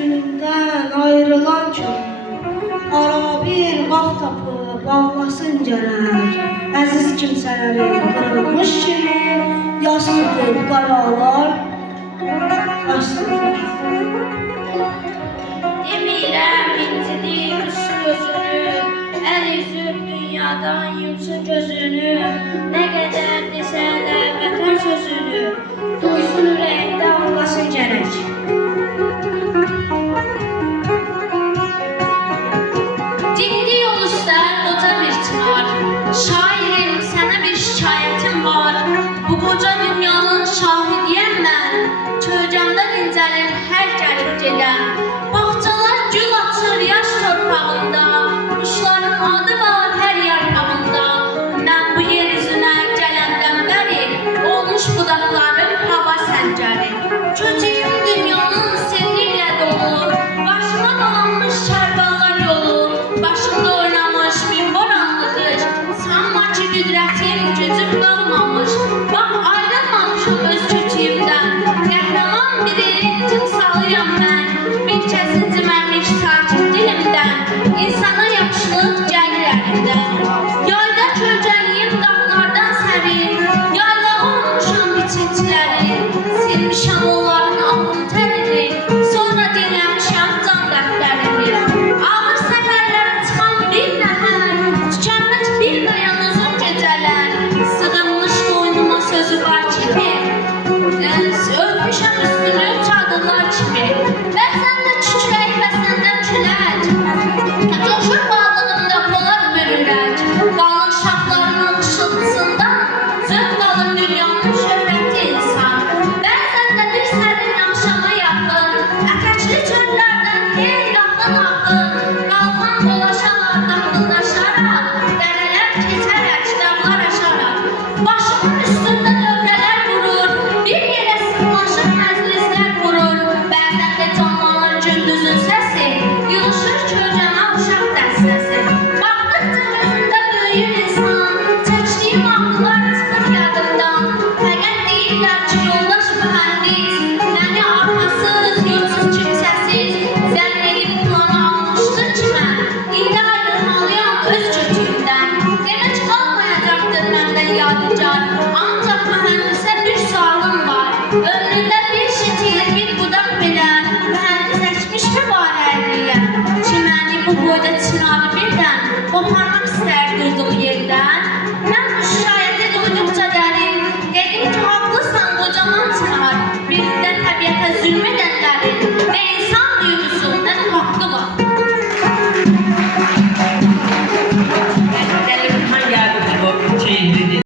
günündən ayrılan kimi ara bir vaxt tapıb bağlasın gərək. Əziz kimsələri qırılmış kimi yas tutub qaralar açsın. Demirəm incidir qışın özünü, əl üzüb dünyadan yumsun gözünü. Nə qədər desə də vətən sözünü, duysun